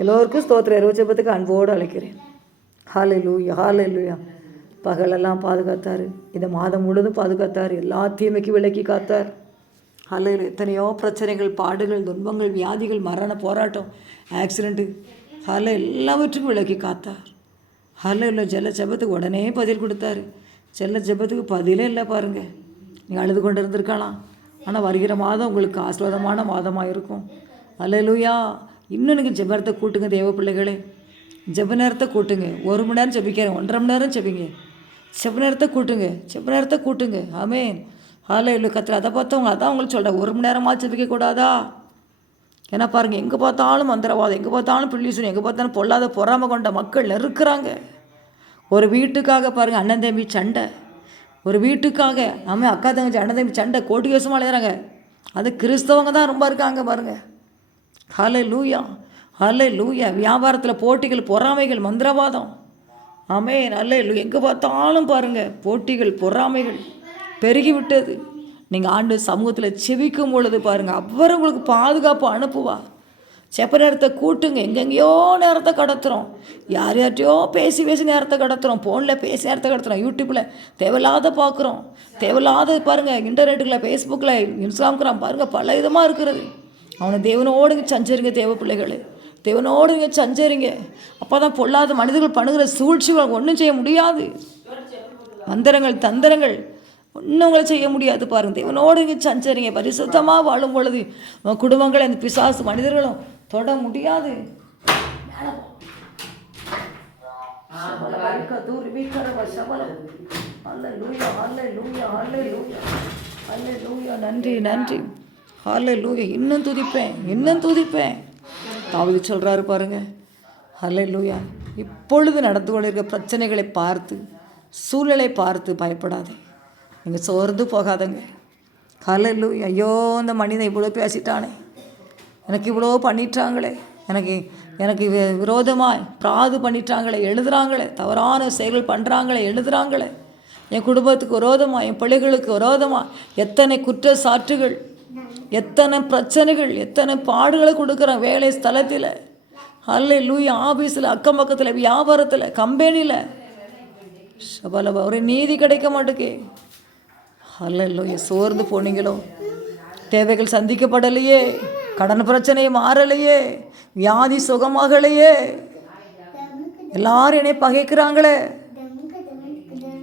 எல்லோருக்கும் ஸ்தோத்திர இரவு அன்போடு அழைக்கிறேன். ஹாலை லூயா ஹாலை லூயா பகலெல்லாம் பாதுகாத்தார். இந்த மாதம் முழுதும் பாதுகாத்தார். எல்லா தீமைக்கு விலக்கி காத்தார். ஹாலையில் எத்தனையோ பிரச்சனைகள் பாடுகள் துன்பங்கள் வியாதிகள் மரண போராட்டம் ஆக்சிடெண்ட்டு ஹால எல்லாவற்றுக்கும் விலக்கி காத்தார். ஹாலையில் ஜெல்ல செபத்துக்கு உடனே பதில் கொடுத்தாரு. செல்ல செபத்துக்கு பதிலே இல்லை பாருங்கள் நீங்கள் அழுது கொண்டு இருந்திருக்கலாம் ஆனால் வருகிற மாதம் உங்களுக்கு ஆஸ்வாதமான மாதமாக இருக்கும் அல்லேலூயா இன்னும் நீங்கள் ஜெபத்தை கூட்டுங்க தேவ பிள்ளைகளே. ஜெப நேரத்தை கூட்டுங்க. ஒரு மணி நேரம் ஜபிக்கிறேன். ஒன்றரை மணி நேரம் ஜபிங்க. செப நேரத்தை கூட்டுங்க. செப நேரத்தை கூட்டுங்க. ஆமேன். ஹாலே இல்லை கத்திர அதை பார்த்தவங்க அதான் உங்களுக்கு சொல்கிறேன் ஒரு மணி நேரமாக ஜபிக்கக்கூடாதா ஏன்னா பாருங்கள் எங்கே பார்த்தாலும் மந்திரவாதம் எங்கே பார்த்தாலும் பிள்ளிசன் எங்கே பார்த்தாலும் பொல்லாத பொறாமை கொண்ட மக்கள் நெருக்கிறாங்க ஒரு வீட்டுக்காக பாருங்கள் அண்ணன் தம்பி சண்டை. ஒரு வீட்டுக்காக நம்ம அக்கா தங்கச்சி அண்ணன் தம்பி சண்டை கோட்டி கேசமாக எழுதுறாங்க. அது கிறிஸ்தவங்க தான் ரொம்ப இருக்காங்க பாருங்கள் ஹலே லூயா ஹலே லூயா வியாபாரத்தில் போட்டிகள் பொறாமைகள் மந்திரவாதம். ஆமே நல்ல எங்கே பார்த்தாலும் பாருங்கள் போட்டிகள் பொறாமைகள் பெருகிவிட்டது. நீங்கள் ஆண்டு சமூகத்தில் செவிக்கும் பொழுது பாருங்கள் அவர் உங்களுக்கு பாதுகாப்பு அனுப்புவா செப்ப நேரத்தை கூட்டுங்க எங்கெங்கேயோ நேரத்தை கடத்துகிறோம் யார் யார்கிட்டயோ பேசி பேசி நேரத்தை கடத்துகிறோம் ஃபோனில் பேசி நேரத்தை கடத்துகிறோம் யூடியூப்பில் தேவையில்லாத பார்க்குறோம். தேவையில்லாத பாருங்கள் இன்டர்நெட்டுக்கில் ஃபேஸ்புக்கில் இன்ஸ்டாகிராம் பாருங்கள் பல விதமாக இருக்கிறது. அவனை தேவனோடுங்க சஞ்சரிங்க தேவ பிள்ளைகள். தேவனோடுங்க சஞ்சரிங்க. அப்போ தான் பொல்லாத மனிதர்கள் பண்ணுகிற சூழ்ச்சிகள் ஒன்றும் செய்ய முடியாது. மந்திரங்கள் தந்திரங்கள் ஒன்றும் உங்களை செய்ய முடியாது பாருங்க. தேவனோடுங்க சஞ்சரிங்க. பரிசுத்தமாக வாழும் பொழுது குடும்பங்களை அந்த பிசாசு மனிதர்களும் தொட முடியாது. நன்றி நன்றி. ஹாலே லூயா இன்னும் துதிப்பேன் இன்னும் துதிப்பேன். தாவதி சொல்கிறாரு பாருங்க. ஹலே லூயா இப்பொழுது நடந்து கொண்டிருக்க பிரச்சனைகளை பார்த்து சூழலை பார்த்து பயப்படாதே. நீங்கள் சோர்ந்து போகாதங்க. ஹலே லூயா ஐயோ இந்த மனிதன் இவ்வளோ பேசிட்டானே. எனக்கு இவ்வளோ பண்ணிட்டாங்களே. எனக்கு எனக்கு வி- விரோதமாய் பிராது பண்ணிட்டாங்களே எழுதுகிறாங்களே தவறான செயல்கள் பண்ணுறாங்களே எழுதுறாங்களே. என் குடும்பத்துக்கு விரோதமாக என் பிள்ளைகளுக்கு விரோதமாக எத்தனை குற்றச்சாட்டுகள். எத்தனை பிரச்சனைகள் எத்தனை பாடுகளை கொடுக்குறான் வேலை ஸ்தலத்தில். அல்ல லூய் ஆஃபீஸில் அக்கம் பக்கத்தில் வியாபாரத்தில் கம்பெனியில் சபலபா ஒரு நீதி கிடைக்க மாட்டேக்கே. அல்ல லூய சோர்ந்து போனீங்களோ? தேவைகள் சந்திக்கப்படலையே. கடன் பிரச்சனை மாறலையே. வியாதி சுகமாகலையே. எல்லாரும் என்னை பகைக்கிறாங்களே.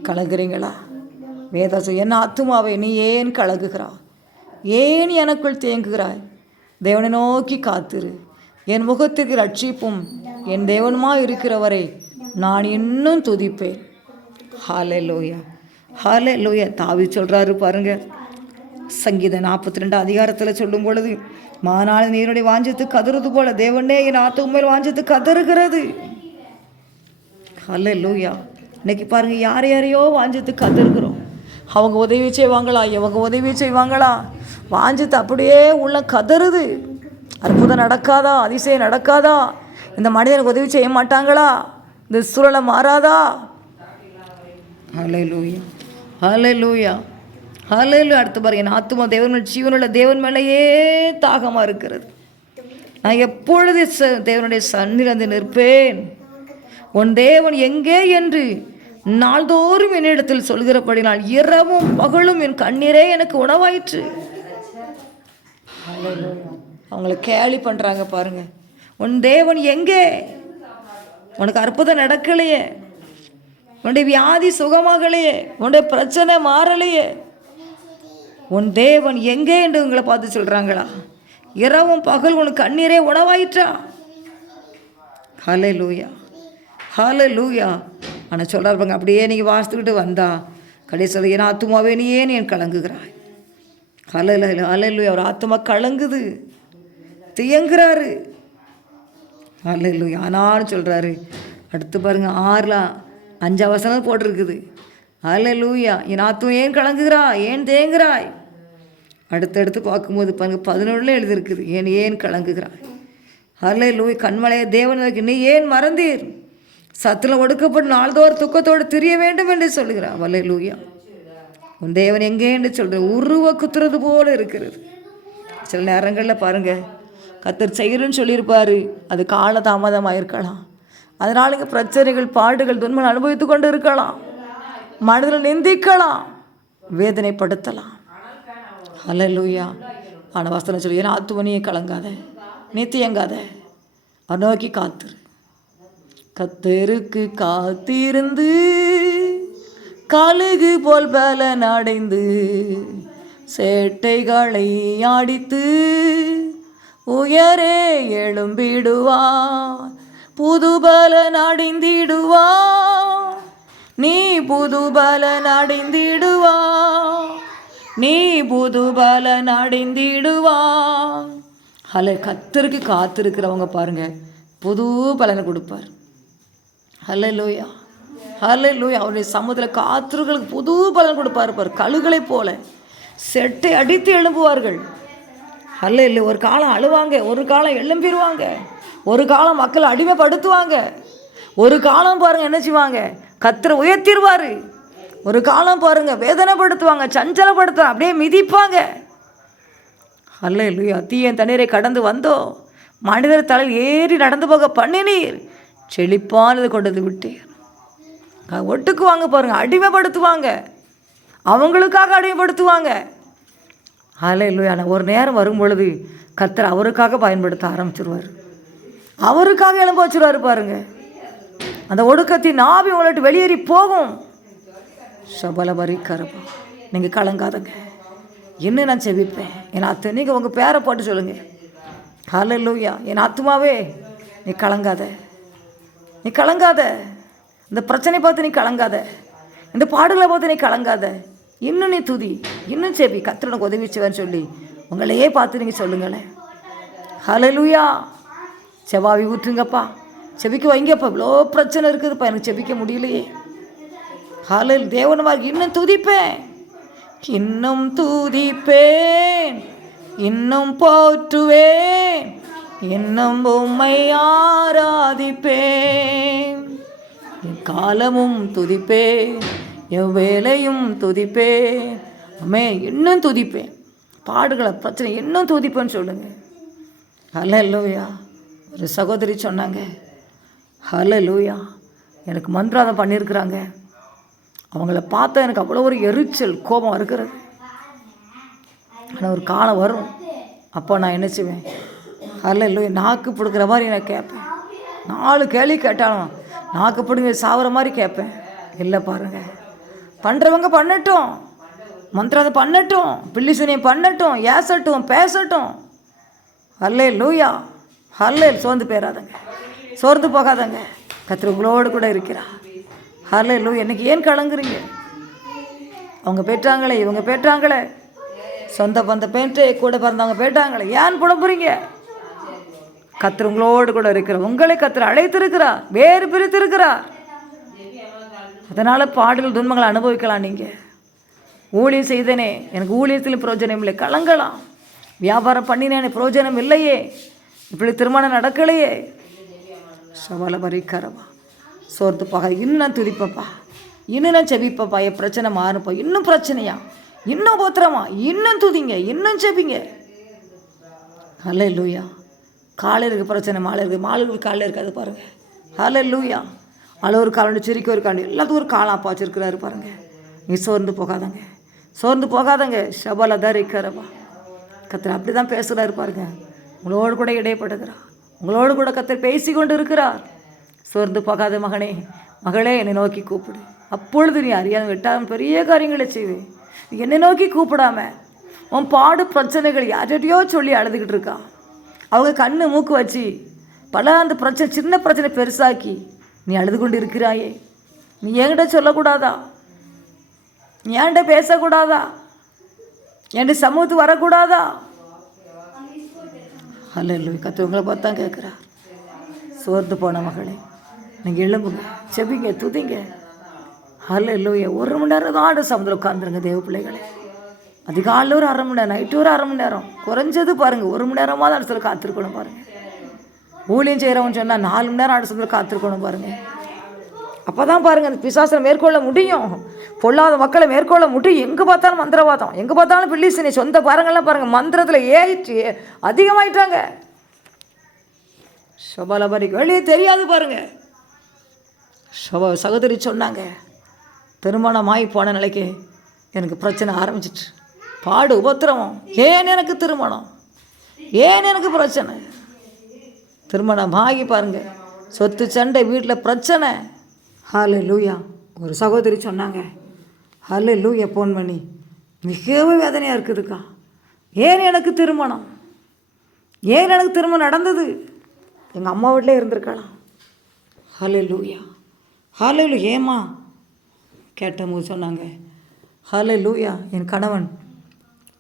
கலங்குறீங்களா? வேதாசு என் ஆத்துமாவை நீ ஏன் கலங்குகிறா ஏன் எனக்குள் தேங்குகிறாய்? தேவனை நோக்கி காத்திரு. என் முகத்திற்கு ரட்சிப்பும் என் தேவனுமா இருக்கிறவரை நான் இன்னும் துதிப்பேன். ஹாலே லோயா ஹாலே லோயா தாவி சொல்கிறாரு பாருங்க. சங்கீத நாற்பத்தி ரெண்டு அதிகாரத்தில் சொல்லும் பொழுது மாநாள் நீருடைய வாஞ்சத்து கதறுது போல தேவனே என் ஆத்து உண்மையில் வாஞ்சத்து கதறுகிறது. ஹலே லூயா இன்னைக்கு பாருங்கள் யார் யாரையோ வாஞ்சத்து கதறுகிறோம். அவங்க உதவி செய்வாங்களா? இவங்க உதவி செய்வாங்களா? வாஞ்சத்து அப்படியே உள்ள கதறுது. அற்புதம் நடக்காதா? அதிசயம் நடக்காதா? இந்த மனிதனுக்கு உதவி செய்ய மாட்டாங்களா? இந்த சூழலை மாறாதா? ஹலே லூயா ஹலே லூயா ஹலே அடுத்து பாருங்க என் ஆத்துமா தேவன் மேல் ஜீவனுள்ள தேவன் மேலேயே தாகமாக இருக்கிறது. நான் எப்பொழுது ச- தேவனுடைய சன்னிலிருந்து நிற்பேன்? உன் தேவன் எங்கே என்று நாள்தோறும் என்னிடத்தில் சொல்கிறபடினால் இரவும் பகலும் என் கண்ணீரே எனக்கு உணவாயிற்று. அவங்கள கேலி பண்ணுறாங்க பாருங்க. உன் தேவன் எங்கே? உனக்கு அற்புதம் நடக்கலையே. உன்னுடைய வியாதி சுகமாகலையே. உன்னுடைய பிரச்சனை மாறலையே. உன் தேவன் எங்கே என்று உங்களை பார்த்து சொல்கிறாங்களா இரவும் பகல் உனக்கு கண்ணீரே உணவாயிற்றா? ஹலே லூயா ஹலே லூயா ஆனால் சொல்கிறாருப்பாங்க அப்படியே நீங்கள் வாசித்துக்கிட்டு வந்தா கடைசியில் என் ஆத்துமாவே நீ ஏன் என் கலங்குகிறாய். அலையில் அலையில் லூயா அவர் ஆத்துமா கலங்குது தியங்குறாரு. அலையில் லூயா ஆனாலும் சொல்கிறாரு அடுத்து பாருங்க ஆறில் அஞ்சா வசனம் போட்டிருக்குது. ஹலே லூயா என் ஆத்தும் ஏன் கலங்குகிறா ஏன் தேங்குறாய் அடுத்தடுத்து பார்க்கும்போது பாருங்கள் பதினொன்றில் எழுதியிருக்குது ஏன் ஏன் கலங்குகிறாய்? ஹலே லூய் கண்மலைய தேவன் நீ ஏன் மறந்தீர்? சத்தில் ஒடுக்கப்பட்டு நாள்தோறும் துக்கத்தோடு திரிய வேண்டும் என்று சொல்லுகிறார். வல்லே லூயா உன் தேவன் எங்கே என்று சொல்கிற உருவ குத்துறது போல இருக்கிறது. சில நேரங்களில் பாருங்கள் கத்தர் செய்கிறன்னு சொல்லியிருப்பாரு. அது கால தாமதமாக இருக்கலாம். அதனால் இங்கே பிரச்சனைகள் பாடுகள் துன்பங்கள் அனுபவித்து கொண்டு இருக்கலாம். மனதில் நிந்திக்கலாம். வேதனைப்படுத்தலாம். அல்ல லூயா ஆனால் வசனம் சொல்லி ஏன்னா ஆத்துமணியை கலங்காத? நித்தியங்காத? அவர் நோக்கி காத்துரு கத்தருக்கு காத்திருந்து கழுகு போல் பலன் அடைந்து சேட்டைகளை ஆடித்து உயரே எழும்பிடுவார். புது பலன் அடைந்திடுவார். நீ புது பலன் அடைந்திடுவார். நீ புது பலன் அடைந்திடுவார். ஹல கத்தருக்கு காத்திருக்கிறவங்க பாருங்க. புது பலனை கொடுப்பார். ஹலே லூயா ஹலே லூயா அவருடைய சமுதிர காத்திருகளுக்கு புது பலன் கொடுப்பார் பார் கழுகளை போல. செட்டை அடித்து எழும்புவார்கள். அல்ல இல்லை ஒரு காலம் அழுவாங்க ஒரு காலம் எழும்பிடுவாங்க ஒரு காலம் மக்களை அடிமைப்படுத்துவாங்க. ஒரு காலம் பாருங்க என்ன செய்வாங்க? கத்திர உயர்த்திடுவார் ஒரு காலம் பாருங்க வேதனைப்படுத்துவாங்க சஞ்சலப்படுத்துவாங்க அப்படியே மிதிப்பாங்க. அல்ல இல்லையா தீயன் தண்ணீரை கடந்து வந்தோம் மனிதர் தலையில் ஏறி நடந்து போக பண்ணினீர். செழிப்பானது கொண்டது விட்டீர் ஒட்டுக்கு ஒட்டுக்குவாங்க பாருங்க அடிமைப்படுத்துவாங்க. அவங்களுக்காக அடிமைப்படுத்துவாங்க. அதில் இல்லையா ஒரு நேரம் வரும் பொழுது அவருக்காக பயன்படுத்த ஆரம்பிச்சிருவார். அவருக்காக எழும்ப வச்சிருவாரு பாருங்க. அந்த ஒடுக்கத்தின் நாவி உங்கள்ட்ட வெளியேறி போகும். சபலபரி கருப்பா நீங்கள் கலங்காதங்க. என்ன நான் செவிப்பேன்? என் அத்தை நீங்கள் உங்கள் பேரை போட்டு சொல்லுங்கள் இல்லையா என் ஆத்மாவே நீ கலங்காத. நீ கலங்காத. இந்த பிரச்சனை பார்த்து நீ கலங்காத. இந்த பாடுகளை பார்த்து நீ கலங்காத. இன்னும் நீ துதி. இன்னும் செவி. கத்திரனுக்கு உதவி செய்வேன்னு சொல்லி உங்களையே பார்த்து நீங்கள் சொல்லுங்களேன். ஹலலுயா செவ்வாவி ஊற்றுங்கப்பா. செபிக்க வைங்கப்பா. இவ்வளோ பிரச்சனை இருக்குதுப்பா. எனக்கு செபிக்க முடியலையே. ஹலல் தேவனமாக இன்னும் துதிப்பேன். இன்னும் துதிப்பேன். இன்னும் போற்றுவேன். இன்னும் உம்மை ஆராதிப்பேன். என் காலமும் துதிப்பேன் என் வேலையும் துதிப்பேன். அம்மே இன்னும் துதிப்பேன். பாடுகளை பிரச்சனை இன்னும் துதிப்பேன்னு சொல்லுங்க. லூயா ஒரு சகோதரி சொன்னாங்க. ஹalleluya. எனக்கு மந்திராதம் பண்ணியிருக்கிறாங்க அவங்கள பார்த்தா எனக்கு அவ்வளோ ஒரு எரிச்சல் கோபம் இருக்கிறது ஆனால் ஒரு காலம் வரும். அப்போ நான் என்ன செய்வேன்? அல்ல இல்லை நாக்கு பிடுக்கிற மாதிரி நான் கேட்பேன். நாலு கேள்வி கேட்டாலும் நாக்கு பிடுங்க சாவர மாதிரி கேட்பேன். இல்லை பாருங்க. பண்ணுறவங்க பண்ணட்டும். மந்திரம் பண்ணட்டும். பில்லிசுனியம் பண்ணட்டும். ஏசட்டும் பேசட்டும். அல்லே லூயா அல்லே சோர்ந்து போயிடாதங்க சோர்ந்து போகாதங்க. கத்திர உங்களோடு கூட இருக்கிறா அல்லே லூ எனக்கு ஏன் கலங்குறீங்க? அவங்க பெற்றாங்களே இவங்க பெற்றாங்களே. சொந்த பந்த பேண்ட்டு கூட பிறந்தவங்க போயிட்டாங்களே ஏன் புலம்புறீங்க? கத்திர உங்களோடு கூட இருக்கிற உங்களை கத்திர அழைத்திருக்கிறார் வேறு பிரித்திருக்கிறார் அதனால் பாடல் துன்பங்களை அனுபவிக்கலாம் நீங்கள் ஊழியம் செய்தனே எனக்கு ஊழியத்தில் பிரயோஜனம் இல்லை கலங்கலாம். வியாபாரம் பண்ணினேன் பிரயோஜனம் இல்லையே. இப்படி திருமணம் நடக்கலையே. சவால பரிக்காரவா சோர்த்து பாக இன்னும் துதிப்பப்பா இன்னும் நான் செபிப்பப்பா என் பிரச்சனை மாறுப்பா இன்னும் பிரச்சனையா? இன்னும் போத்திரமா இன்னும் துதிங்க இன்னும் செபிங்க. அல்ல லூயா காலை இருக்க பிரச்சனை மாலை இருக்குது மாலை காலில் காலையில் இருக்காது பாருங்க. அதில் லூயா அளவு ஒரு காலண்டு சிரிக்க ஒரு காலண்டு எல்லாத்துக்கும் ஒரு காலம் அப்பா பாருங்கள் நீ சோர்ந்து போகாதங்க. சோர்ந்து போகாதங்க. ஷபால தரிக்கிறவா கத்தர் அப்படி தான் பேசுகிறாரு பாருங்க. உங்களோடு கூட இடைப்படுகிறார் உங்களோடு கூட கத்தர் பேசி கொண்டு இருக்கிறார் சோர்ந்து போகாத மகனே மகளே என்னை நோக்கி கூப்பிடு. அப்பொழுது நீ அறியாமல் விட்டால் பெரிய காரியங்களை செய்வேன் என்னை நோக்கி கூப்பிடாம உன் பாடு பிரச்சனைகள் யார்கிட்டயோ சொல்லி அழுதுகிட்டு இருக்கா. அவங்க கண்ணு மூக்கு வச்சு பல அந்த பிரச்சனை சின்ன பிரச்சனை பெருசாக்கி நீ அழுது கொண்டு இருக்கிறாயே நீ என்கிட்ட சொல்லக்கூடாதா? நீ என்கிட்ட பேசக்கூடாதா? என்கிட்ட சமூகத்துக்கு வரக்கூடாதா? அல்ல இல்லை கத்தவங்களை பார்த்தா கேட்குறா சோர்ந்து போன மகளே நீங்கள் எழும்புங்க செபிங்க துதிங்க. அல்ல இல்லையா ஒரு மணி நேரம் தான் ஆடு சமுதிரம் உட்காந்துருங்க தேவ பிள்ளைகளே. அதிகாலையில் ஒரு அரை மணி நேரம் நைட்டு ஒரு அரை மணி நேரம். குறைஞ்சது பாருங்கள் ஒரு மணி நேரமாக தான் அடுத்த காத்திருக்கணும் பாருங்கள் ஊழியம் செய்கிறவங்க சொன்னால் நாலு மணி நேரம் அடுத்த காத்திருக்கணும் பாருங்கள் அப்போ தான் பாருங்கள் அந்த பிசாசனை மேற்கொள்ள முடியும். பொல்லாத மக்களை மேற்கொள்ள முடியும். எங்கே பார்த்தாலும் மந்திரவாதம். எங்கே பார்த்தாலும் பில்லிசினி சொந்த பாருங்கள்லாம் பாருங்கள் மந்திரத்தில் ஏறிச்சு அதிகமாயிட்டாங்க. சபலபரிக்கு வெளியே தெரியாது பாருங்கள் சப சகோதரி சொன்னாங்க திருமணமாகி போன நிலைக்கு எனக்கு பிரச்சனை ஆரம்பிச்சிட்டு. பாடு உபத்திரவம். ஏன் எனக்கு திருமணம்? ஏன் எனக்கு பிரச்சனை? திருமணம் ஆகி பாருங்க. சொத்து சண்டை வீட்டில் பிரச்சனை. ஹாலே லூயா ஒரு சகோதரி சொன்னாங்க. ஹலோ லூயா ஃபோன் பண்ணி. மிகவும் வேதனையாக இருக்குதுக்கா. ஏன் எனக்கு திருமணம்? ஏன் எனக்கு திருமணம் நடந்தது? எங்கள் அம்மா வீட்டிலே இருந்திருக்கலாம் ஹலோ லூயா ஹாலே லூ ஏமா கேட்டபோது சொன்னாங்க. ஹாலே லூயா என் கணவன்.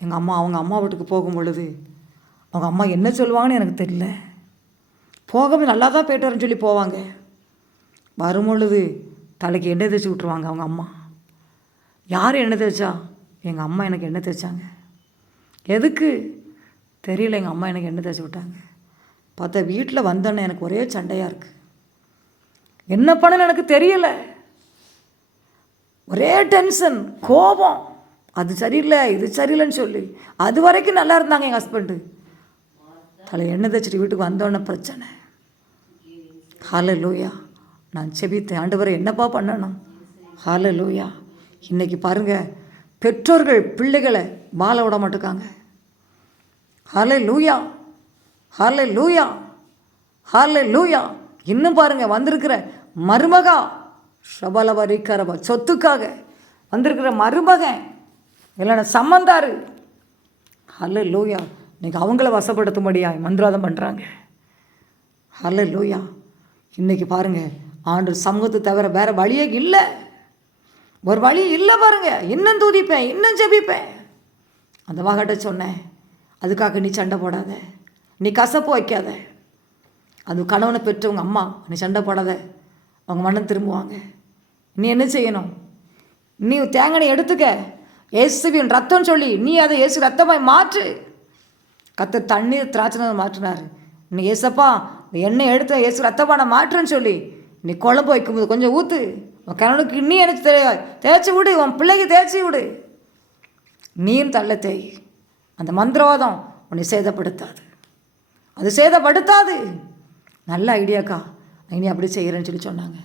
எங்கள் அம்மா அவங்க அம்மா வீட்டுக்கு போகும் பொழுது அவங்க அம்மா என்ன சொல்லுவாங்கன்னு எனக்கு தெரியல. போகும்போது நல்லா தான் போயிட்டு வரேன்னு சொல்லி போவாங்க. வரும்பொழுது தலைக்கு எண்ணெய் தேய்ச்சி விட்ருவாங்க அவங்க அம்மா. யார் எண்ணெய் தேய்ச்சா? எங்கள் அம்மா எனக்கு எண்ணெய் தேய்ச்சாங்க. எதுக்கு? தெரியல எங்கள் அம்மா எனக்கு எண்ணெய் தேய்ச்சி விட்டாங்க. பார்த்தா வீட்டில் வந்தோன்னே எனக்கு ஒரே சண்டையாக இருக்குது என்ன பண்ணன்னு எனக்கு தெரியல. ஒரே டென்ஷன் கோபம். அது சரியில்லை இது சரியில்லைன்னு சொல்லி. அது வரைக்கும் நல்லா இருந்தாங்க எங்கள் ஹஸ்பண்டு தலை எண்ணெய் தேய்ச்சிட்டு வீட்டுக்கு வந்தோடனே பிரச்சனை. ஹால லூயா நான் செபித்தேன் ஆண்டவரை என்னப்பா பண்ணணும்? ஹால லூயா இன்றைக்கி பாருங்கள் பெற்றோர்கள் பிள்ளைகளை மாலை விட மாட்டுக்காங்க. ஹால லூயா ஹால லூயா ஹால லூயா இன்னும் பாருங்கள் வந்திருக்கிற மருமகா ஷபலவரிக்கரப சொத்துக்காக வந்திருக்கிற மருமகன் இல்லைன்னா சம்மந்தாரு. ஹலோ லூயா இன்னைக்கு அவங்கள வசப்படுத்தும்படியா மந்திராதம் பண்ணுறாங்க ஹலோ லூயா இன்னைக்கு பாருங்கள் ஆண்டு சமூகத்தை தவிர வேறு வழியே இல்லை. ஒரு வழி இல்லை பாருங்க. இன்னும் துதிப்பேன் இன்னும் ஜெபிப்பேன். அந்த வாகட்ட சொன்னேன் அதுக்காக நீ சண்டை போடாத. நீ கசப்பு வைக்காத. அது கணவனை பெற்றவங்க அம்மா நீ சண்டை போடாத. அவங்க மனம் திரும்புவாங்க. நீ என்ன செய்யணும்? நீ தேங்கனை எடுத்துக்க. இயேசுவின் ரத்தம் சொல்லி நீ அதை இயேசு ரத்தமாய் மாற்று. கத்த தண்ணீர் திராட்சை மாற்றினார். நீ ஏசப்பா இந்த எண்ணெய் எடுத்து ஏசு ரத்தப்பானை மாற்றுன்னு சொல்லி நீ குழம்பு வைக்கும்போது கொஞ்சம் ஊற்று உன் கணவனுக்கு இன்னும் எனக்கு தே தேய்ச்சி விடு உன் பிள்ளைக்கு தேய்ச்சி விடு. நீயும் தள்ள தேய். அந்த மந்திரவாதம் உன்னை சேதப்படுத்தாது. அது சேதப்படுத்தாது. நல்ல ஐடியாக்கா இனி அப்படி செய்கிறேன்னு சொல்லி சொன்னாங்க.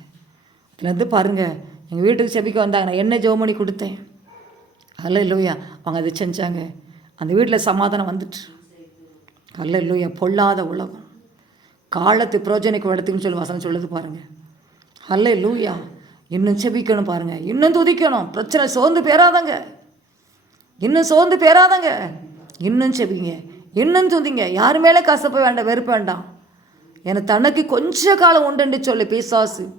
அதுலேருந்து பாருங்கள் எங்கள் வீட்டுக்கு செபிக்க வந்தாங்க. நான் என்ன ஜோமணி கொடுத்தேன். அல்ல இல்லையா அவங்க அதை செஞ்சாங்க. அந்த வீட்டில் சமாதானம் வந்துட்டு. அல்ல இல்லையா பொல்லாத உலகம். காலத்து புரோஜனைக்கு இடத்துக்குன்னு சொல்லி வசனம் சொல்லுது பாருங்கள் அல்ல லூயா இன்னும் செபிக்கணும் பாருங்கள் இன்னும் துதிக்கணும். பிரச்சனை சோர்ந்து பேராதங்க. இன்னும் சோர்ந்து பேராதங்க. இன்னும் செபிங்க. இன்னும் துதிங்க. யார் மேலே கசப்ப வேண்டாம் வெறுப்பு வேண்டாம். என தனக்கு கொஞ்ச காலம் உண்டுன்னு சொல்லி பிசாசு.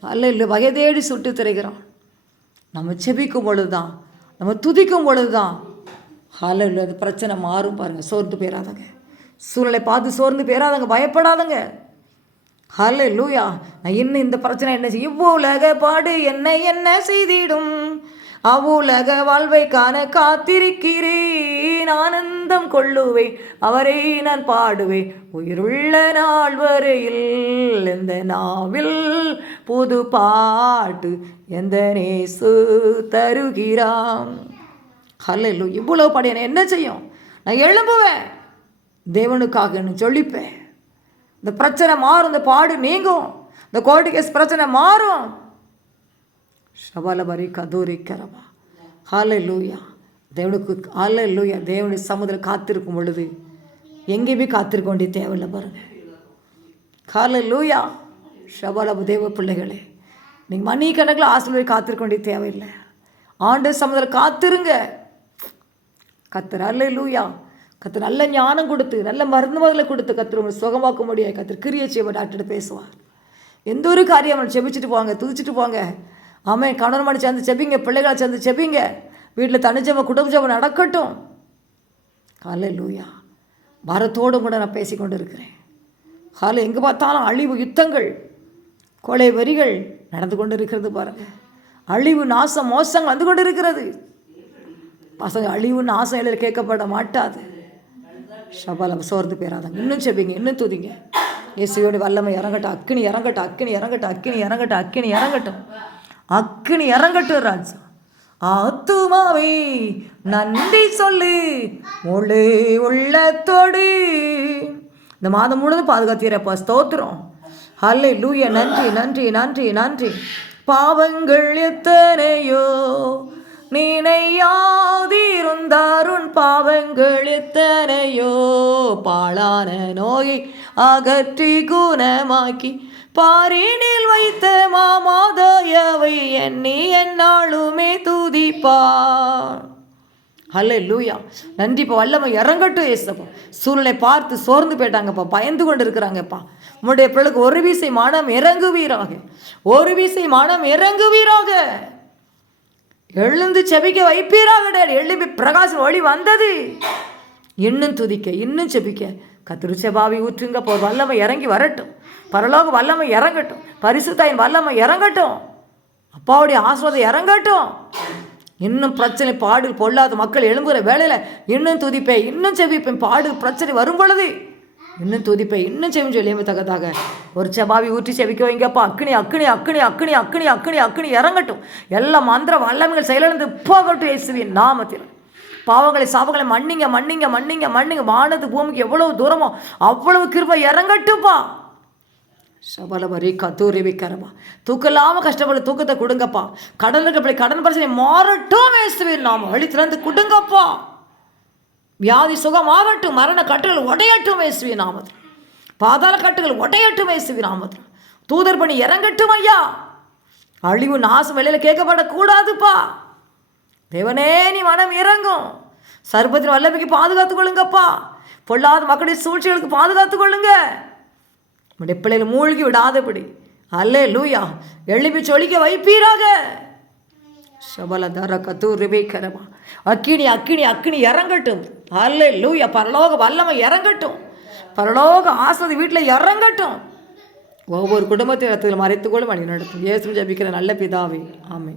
அல்ல இல்லை வயதேடி சுட்டு திரைகிறான். நம்ம செபிக்கும் பொழுது தான் நம்ம துதிக்கும் பொழுது தான் ஹால அது பிரச்சனை மாறும் பாருங்கள் சோர்ந்து போயிடாதங்க சூழலை பார்த்து சோர்ந்து போயிடாதங்க பயப்படாதங்க. ஹலே லூயா நான் இன்னும் இந்த பிரச்சனை என்ன செய்ய இவ்வுலக பாடு என்ன என்ன செய்திடும்? அவ்வுலக வாழ்வைக்கான காத்திருக்கிறேன் ஆனந்தம் கொள்ளுவேன் அவரை நான் பாடுவேன். உயிருள்ள நாள் வரையில் இந்த நாவில் புது பாட்டு எந்த நேசு தருகிறான் ஹல்லு இவ்வளோ படி என்ன செய்யும்? நான் எழும்புவேன். தேவனுக்காகன்னு சொல்லிப்பேன் இந்த பிரச்சனை மாறும் இந்த பாடு நீங்கும். இந்த கோர்ட்டு கேஸ் பிரச்சனை மாறும். ஷபலபரி கதூரி கரபா ஹாலை லூயா தேவனுக்கு ஹாலை லூயா தேவனுடைய சமுதிரம் காத்திருக்கும் பொழுது எங்கேயுமே காத்திருக்க வேண்டிய தேவையில்லை பாருங்க. ஹாலை லூயா ஷபலபு தேவ பிள்ளைகளே நீங்கள் மணி கணக்கில் ஆசிரியர் காத்திருக்க வேண்டிய தேவையில்லை. ஆண்டு சமுதிரம் காத்திருங்க. கத்தர் அல்ல லூயா கத்தர் நல்ல ஞானம் கொடுத்து நல்ல மருந்து முதல்ல கொடுத்து கத்தர் உங்களை சுகமாக்க முடியாது கத்தர் கிரியை செய்வ டாக்டர்கிட்ட பேசுவார். எந்த ஒரு காரியம் அவனை செபிச்சுட்டு போவாங்க துதிச்சுட்டு போங்க ஆமாம் கணவன் மணி சேர்ந்து செபிங்க பிள்ளைகளை சேர்ந்து செபிங்க. வீட்டில் தனிச்சவ குடும்ப ஜபம் நடக்கட்டும். காலை லூயா பாரத்தோடு கூட நான் பேசிக்கொண்டு இருக்கிறேன் காலை எங்கே பார்த்தாலும் அழிவு யுத்தங்கள். கொலை வரிகள் நடந்து கொண்டு இருக்கிறது பாருங்கள் அழிவு நாசம் மோசம் வந்து கொண்டு இருக்கிறது பசங்க அழிவு நாசம் எழுத கேட்கப்பட மாட்டாது. சபாலம் சோர்ந்து போயிடாதாங்க இன்னும் செபிங்க இன்னும் துதிங்க. இயேசுவோட வல்லமை இறங்கட்டும். அக்கினி இறங்கட்டும் அக்கினி இறங்கட்டும் அக்கினி இறங்கட்டும் அக்கினி இறங்கட்டும். அக்கினி இறங்கட்டும் ராஜா. ஆத்துமாவே நன்றி சொல்லு. முழு உள்ளத்தோடு. இந்த மாதம் முழுதும் பாதுகாத்தீரப்பா ஸ்தோத்திரம். அல்லை லூய நன்றி நன்றி நன்றி நன்றி பாவங்கள் எத்தனையோ நினையாதிருந்தாருன் பாவங்கள் எத்தனையோ பாழான நோயை அகற்றி குணமாக்கி பாரினில் வைத்த மாமாதயவை எண்ணி என்னாலுமே துதிப்பான் ஹலே லூயா நன்றி இப்போ வல்லமை இறங்கட்டும் ஏசப்பா சூழ்நிலை பார்த்து சோர்ந்து போயிட்டாங்கப்பா பயந்து கொண்டு இருக்கிறாங்கப்பா உங்களுடைய பிள்ளைக்கு ஒரு வீசை மானம் இறங்குவீராக. ஒரு வீசை மானம் இறங்குவீராக. எழுந்து செபிக்க வைப்பீராக டேடி. எழுப்பி பிரகாசம் ஒளி வந்தது. இன்னும் துதிக்க இன்னும் செபிக்க. கத்திருச்சபாவி ஊற்றுங்க போ வல்லமை இறங்கி வரட்டும். பரலோக வல்லமை இறங்கட்டும். பரிசுத்தாயின் வல்லமை இறங்கட்டும். அப்பாவுடைய ஆசிர்வாதம் இறங்கட்டும். இன்னும் பிரச்சனை பாடு பொல்லாத மக்கள் எழும்புகிற வேலையில் இன்னும் துதிப்பேன் இன்னும் செவிப்பேன் பாடு பிரச்சனை வரும் பொழுது இன்னும் துதிப்பேன் இன்னும் செவி சொல்லியமே தகதாக ஒரு செபாவி ஊற்றி செவிக்க வைங்கப்பா அக்னி அக்னி அக்னி அக்னி அக்னி அக்னி அக்னி இறங்கட்டும். எல்லா மந்திர வல்லமைகள் செயலிழந்து போகட்டும் இயேசுவின் நாமத்தில். பாவங்களை சாபங்களை மன்னிங்க மன்னிங்க மன்னிங்க மன்னிங்க. வானது பூமிக்கு எவ்வளவு தூரமோ அவ்வளவு கிருபை இறங்கட்டும்ப்பா சபலமரி கத்தூரி தூக்கம் இல்லாமல் கஷ்டப்பட தூக்கத்தை கொடுங்கப்பா. கடலுக்கு அப்படி கடன் பிரச்சனை மாறட்டும் இயேசுவின் நாம வழி திறந்து கொடுங்கப்பா. வியாதி சுகமாகட்டும் மரண கட்டுகள் உடையட்டும் இயேசுவின் நாமத்தில். பாதாள கட்டுகள் உடையட்டும் இயேசுவின் நாமத்தில். தூதர் பணி இறங்கட்டும் ஐயா. அழிவு நாசம் வெளியில் கேட்கப்படக்கூடாதுப்பா. தேவனே நீ மனம் இறங்கும். சர்பத்தின் வல்லமைக்கு பாதுகாத்துக் கொள்ளுங்கப்பா. பொல்லாத மக்களுடைய சூழ்ச்சிகளுக்கு பாதுகாத்துக் கொள்ளுங்க. உடைய பிள்ளைகள் மூழ்கி விடாதபடி. அல்லே லூயா எழுப்பி சொலிக்க வைப்பீராக. சபலதர தர கரமா அக்கினி அக்கினி அக்கினி இறங்கட்டும். அல்லே லூயா பரலோக வல்லமை இறங்கட்டும். பரலோக ஆசதி வீட்டில் இறங்கட்டும். ஒவ்வொரு குடும்பத்தின் இடத்துல மறைத்துக்கொள்ளும் வழி நடத்தும். ஏசு ஜபிக்கிற நல்ல பிதாவே. ஆமை